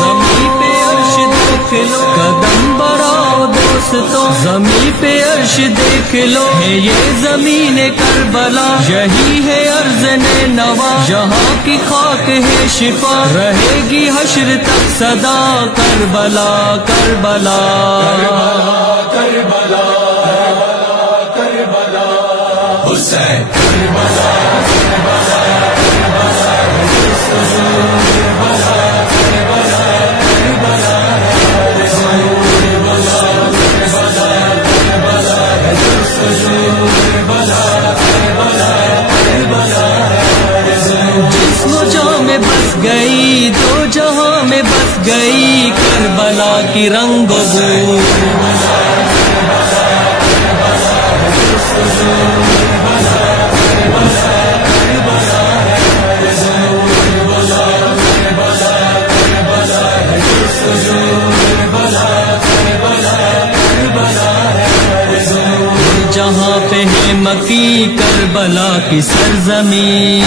زمین پہ عرش دیکھ لو، قدم بڑھاؤ دوستو، زمین پہ عرش دیکھ لو، ہے یہ زمین کربلا، یہی ہے ارض نینوا، یہاں کی خاک ہے شفا، رہے گی حشر تک صدا کربلا کربلا کربلا کربلا حسین کربلا بس گئی، دو جہاں میں بس گئی کربلا کی رنگ و بو، جہاں پہ ہے مکی کربلا کی سرزمین،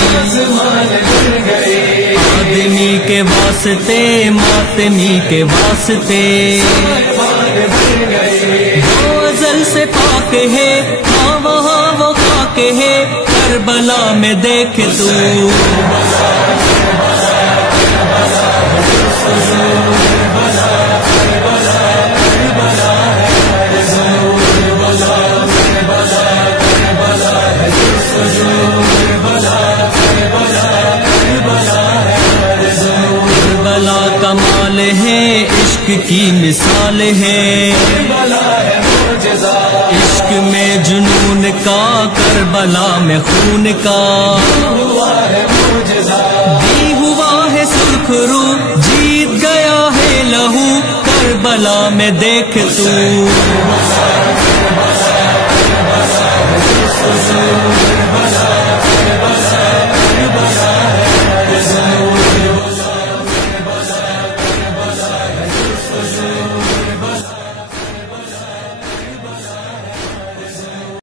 آدمی کے واسطے ماتمی کے واسطے، وہ ازل سے پاک ہے، ہاں وہاں وہ خاک ہے، کربلا میں دیکھ تو کمال ہے، عشق کی مثال ہے، عشق میں جنون کا، کربلا میں خون کا، دی ہوا ہے سرخ رو، جیت گیا ہے لہو، کربلا میں دیکھ تو